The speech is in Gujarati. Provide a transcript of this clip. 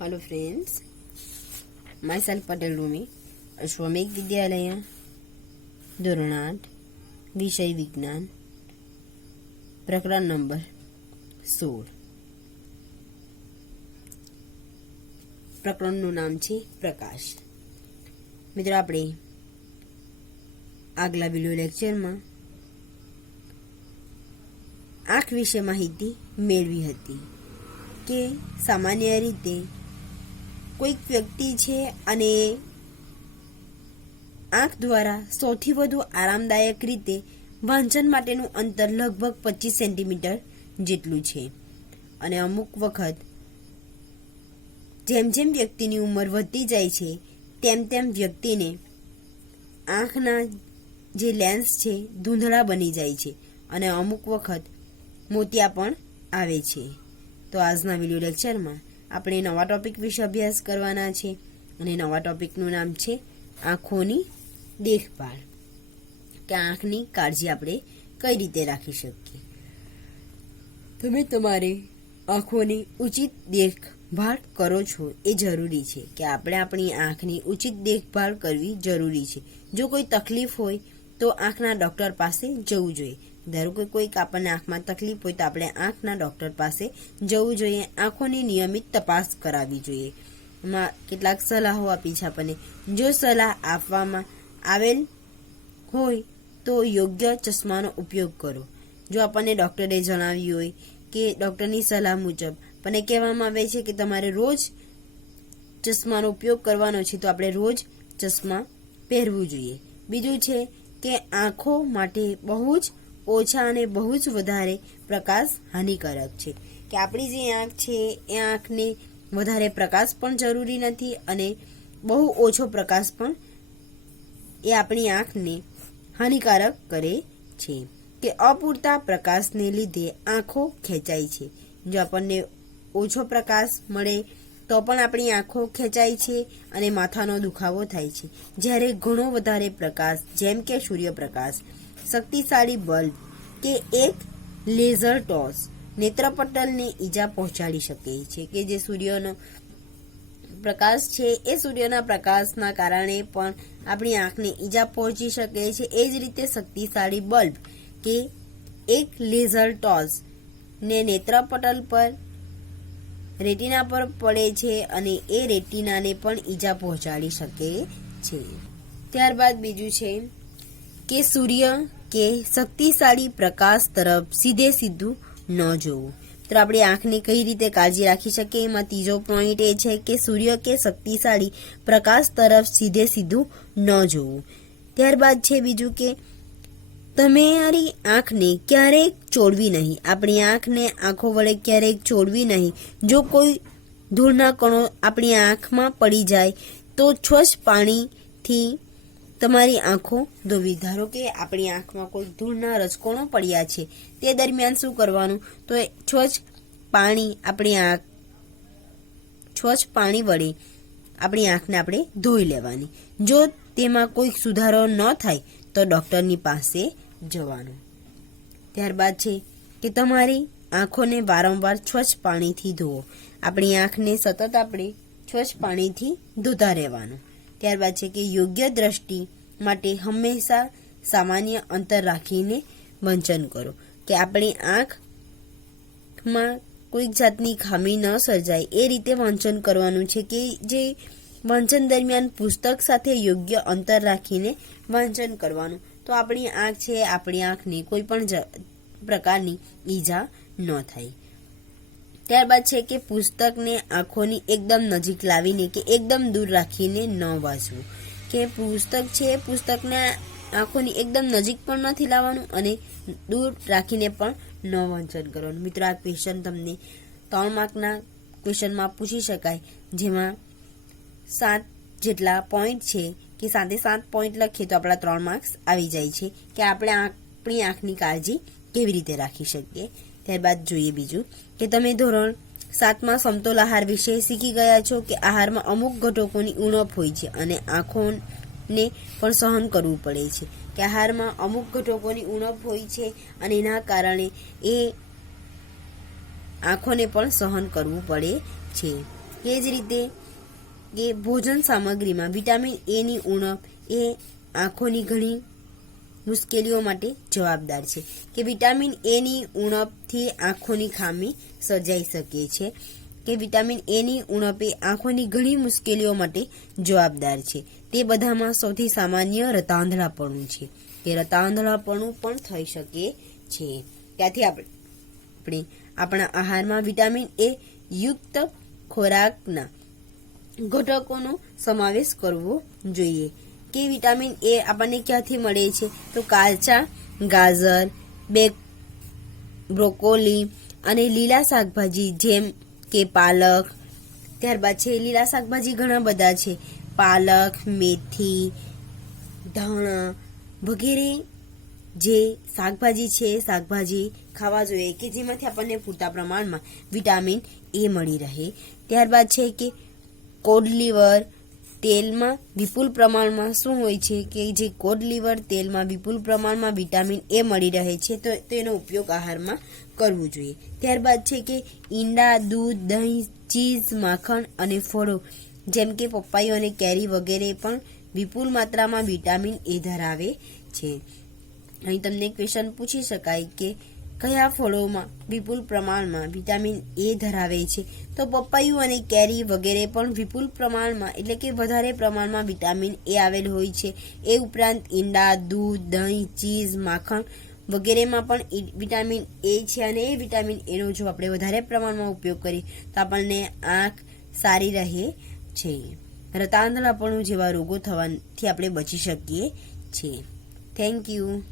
Hello friends, myself Patel Rumi Ashwamegh Vidyalaya ધોરણ 8 વિષય વિજ્ઞાન પ્રકરણ નંબર 16। પ્રકરણનું નામ છે પ્રકાશ। મિત્રો, આપણે આગલા વિડિયો લેક્ચરમાં આંખ વિશે માહિતી મેળવી હતી કે સામાન્ય રીતે કોઈક વ્યક્તિ છે અને આંખ દ્વારા સૌથી વધુ આરામદાયક રીતે વાંચન માટેનું અંતર લગભગ 25 સેન્ટીમીટર જેટલું છે અને અમુક વખત જેમ જેમ વ્યક્તિની ઉંમર વધતી જાય છે તેમ તેમ વ્યક્તિને આંખના જે લેન્સ છે ધૂંધળા બની જાય છે અને અમુક વખત મોતિયા પણ આવે છે। તો આજના વિડિયો લેક્ચરમાં આપણે નવા ટોપિક વિશે અભ્યાસ કરવાના છે અને નવા ટોપિકનું નામ છે આંખોની દેખભાળ, કે આંખની કાળજી આપણે કઈ રીતે રાખી શકીએ। તમે તમારી આંખોની ઉચિત દેખભાળ કરો છો એ જરૂરી છે કે આપણે આપણી આંખની ઉચિત દેખભાળ કરવી જરૂરી છે। જો કોઈ તકલીફ હોય તો આંખના ડૉક્ટર પાસે જવું જોઈએ। ધારો કે કોઈક આપણને આંખમાં તકલીફ હોય તો આપણે આંખના ડૉક્ટર પાસે જવું જોઈએ, આંખોની નિયમિત તપાસ કરાવવી જોઈએ। એમાં કેટલાક સલાહો આપી છે આપણને। જો સલાહ આપવામાં આવેલ હોય તો યોગ્ય ચશ્માનો ઉપયોગ કરો। જો આપણને ડૉક્ટરે જણાવ્યું હોય કે ડૉક્ટરની સલાહ મુજબ આપણને કહેવામાં આવે છે કે તમારે રોજ ચશ્માનો ઉપયોગ કરવાનો છે તો આપણે રોજ ચશ્મા પહેરવું જોઈએ। બીજું છે કે આંખો માટે બહુ જ ઓછા અને બહુ જ વધારે પ્રકાશ હાનિકારક છે, કે આપણી જે આંખ છે એ આંખને વધારે પ્રકાશ પણ જરૂરી નથી અને બહુ ઓછો પ્રકાશ પણ એ આપણી આંખને હાનિકારક કરે છે, કે અપૂરતા પ્રકાશને લીધે આંખો ખેંચાય છે। જો આપણને ઓછો પ્રકાશ મળે તો પણ આપણી આંખો ખેંચાય છે અને માથાનો દુખાવો થાય છે। જ્યારે ઘણો વધારે પ્રકાશ જેમ કે સૂર્યપ્રકાશ, શક્તિશાળી બલ્બ કે એક લેઝર ટોર્ચ નેત્રપટલને ઈજા પહોંચાડી શકે છે, કે જે સૂર્યનો પ્રકાશ છે એ સૂર્યના પ્રકાશના કારણે પણ આપણી આંખને ઈજા પહોંચી શકે છે। એ જ રીતે શક્તિશાળી બલ્બ કે એક લેઝર ટોર્ચ ને નેત્રપટલ પર રેટિના પર પડે છે અને એ રેટિનાને પણ ઈજા પહોંચાડી શકે છે। ત્યારબાદ બીજું છે કે સૂર્ય કે શક્તિશાળી પ્રકાશ તરફ સીધું ન જોવું। તો આપણે આંખને કઈ રીતે કાળજી રાખી શકીએ એમાં ત્રીજો પોઈન્ટ એ છે કે સૂર્ય કે શક્તિશાળી પ્રકાશ તરફ સીધું ન જોવું। ત્યારબાદ છે બીજું કે તમારી આંખને ક્યારેક ચોળવી નહીં। આપણી આંખને આંખો વડે ક્યારેક ચોળવી નહીં। જો કોઈ ધૂળના કણો આપણી આંખમાં પડી જાય તો સ્વચ્છ પાણીથી તમારી આંખો ધોવી। ધારો કે આપણી આંખમાં કોઈ ધૂળના રજકણો પડ્યા છે તે દરમિયાન શું કરવાનું, તો સ્વચ્છ પાણી વડે આપણી આંખને આપણે ધોઈ લેવાની। જો તેમાં કોઈ સુધારો ન થાય તો ડૉક્ટરની પાસે જવાનું। ત્યારબાદ છે કે તમારી આંખોને વારંવાર સ્વચ્છ પાણીથી ધોવો। આપણી આંખને સતત આપણે સ્વચ્છ પાણીથી ધોતા રહેવાનું। ત્યારબાદ છે કે યોગ્ય દ્રષ્ટિ માટે હંમેશા સામાન્ય અંતર રાખીને વાંચન કરો, કે આપણી આંખમાં કોઈક જાતની ખામી ન સર્જાય એ રીતે વાંચન કરવાનું છે, કે જે વાંચન દરમિયાન પુસ્તક સાથે યોગ્ય અંતર રાખીને વાંચન કરવાનું, તો આપણી આંખ છે આપણી આંખને કોઈ પણ પ્રકારની ઈજા ન થાય। ત્યારબાદ છે કે પુસ્તકને આંખોની એકદમ નજીક લાવીને કે એકદમ દૂર રાખીને ન વાંચવું, કે પુસ્તક છે પુસ્તકને આંખોની એકદમ નજીક પણ નથી લાવવાનું અને દૂર રાખીને પણ ન વાંચન કરવાનું। મિત્રો, આ ક્વેશ્ચન તમને 3 માર્કના ક્વેશ્ચનમાં પૂછી શકાય, જેમાં 7 જેટલા પોઈન્ટ છે, કે 7 પોઈન્ટ લખીએ તો આપણા 3 માર્ક્સ આવી જાય છે, કે આપણે આપણી આંખની કાળજી કેવી રીતે રાખી શકીએ। ત્યારબાદ જોઈએ બીજું કે તમે ધોરણ 7માં સમતોલ આહાર વિશે શીખી ગયા છો, કે આહારમાં અમુક ઘટકોની ઉણપ હોય છે અને આંખોને પણ સહન કરવું પડે છે, કે આહારમાં અમુક ઘટકોની ઉણપ હોય છે અને એના કારણે એ આંખોને પણ સહન કરવું પડે છે। એ જ રીતે કે ભોજન સામગ્રીમાં વિટામિન એની ઉણપ એ આંખોની ઘણી મુશ્કેલીઓ માટે જવાબદાર છે કે વિટામિન એની ઉણપથી આંખોની ખામી સર્જાઈ શકે છે કે વિટામિન એની ઉણપ એ આંખોની ઘણી મુશ્કેલીઓ માટે જવાબદાર છે. તે બધામાં સૌથી સામાન્ય રતાંધળાપણું છે કે રતાંધળાપણું પણ થઈ શકે છે. ત્યાંથી આપણે આપણા આહારમાં વિટામિન એ યુક્ત ખોરાકના ઘટકોનો સમાવેશ કરવો જોઈએ કે વિટામિન એ આપણને ક્યાંથી મળે છે તો કાચા ગાજર, બ્રોકોલી અને લીલા શાકભાજી જેમ કે પાલક. ત્યારબાદ છે લીલા શાકભાજી ઘણા બધા છે, પાલક, મેથી, ધાણા વગેરે જે શાકભાજી છે શાકભાજી ખાવા જોઈએ કે જેમાંથી આપણને પૂરતા પ્રમાણમાં વિટામિન એ મળી રહે. ત્યારબાદ છે કે કોડ લીવર તેલમાં વિપુલ પ્રમાણમાં શું હોય છે કે જે કોડ લીવર તેલમાં વિપુલ પ્રમાણમાં વિટામિન એ મળી રહે છે તો તેનો ઉપયોગ આહારમાં કરવો જોઈએ. ત્યારબાદ છે કે ઈંડા, દૂધ, દહીં, ચીઝ, માખણ અને ફળો જેમ કે પપૈયું અને કેરી વગેરે પણ વિપુલ માત્રામાં વિટામિન એ ધરાવે છે. અહીં તમને ક્વેશ્ચન પૂછી શકાય કે કયા ફળોમાં વિપુલ પ્રમાણમાં વિટામિન એ ધરાવે છે તો પપૈયું અને કેરી વગેરે પણ વિપુલ પ્રમાણમાં એટલે કે વધારે પ્રમાણમાં વિટામિન એ આવેલ હોય છે. એ ઉપરાંત ઈંડા, દૂધ, દહીં, ચીઝ, માખણ વગેરેમાં પણ વિટામિન એ છે અને એ વિટામિન એનો જો આપણે વધારે પ્રમાણમાં ઉપયોગ કરીએ તો આપણને આંખ સારી રહે છે. રતાંધળાપણું જેવા રોગો થવાથી આપણે બચી શકીએ છીએ. Thank you.